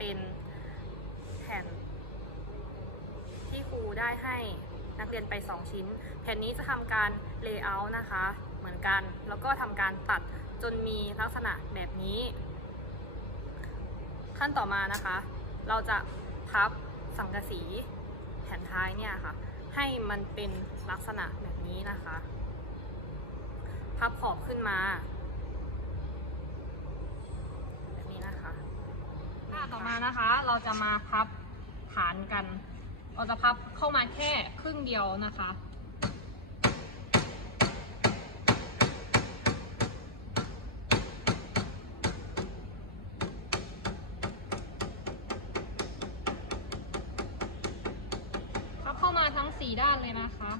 เป็นแผ่นที่ครูได้ให้นักเรียนไป 2 ชิ้น แผ่นนี้จะทำการเลเยอร์นะคะ เหมือนกัน แล้วก็ทำการตัดจนมีลักษณะแบบนี้ ขั้นต่อมานะคะ เราจะพับสังกะสีแผ่นท้ายเนี่ยค่ะ ให้มันเป็นลักษณะแบบนี้นะคะ พับขอบขึ้นมา แบบนี้นะคะ ต่อมานะคะ เราจะมาพับฐานกัน เราจะพับเข้ามาแค่ครึ่งเดียวนะคะ พับเข้ามาทั้งสี่ด้านเลยนะคะ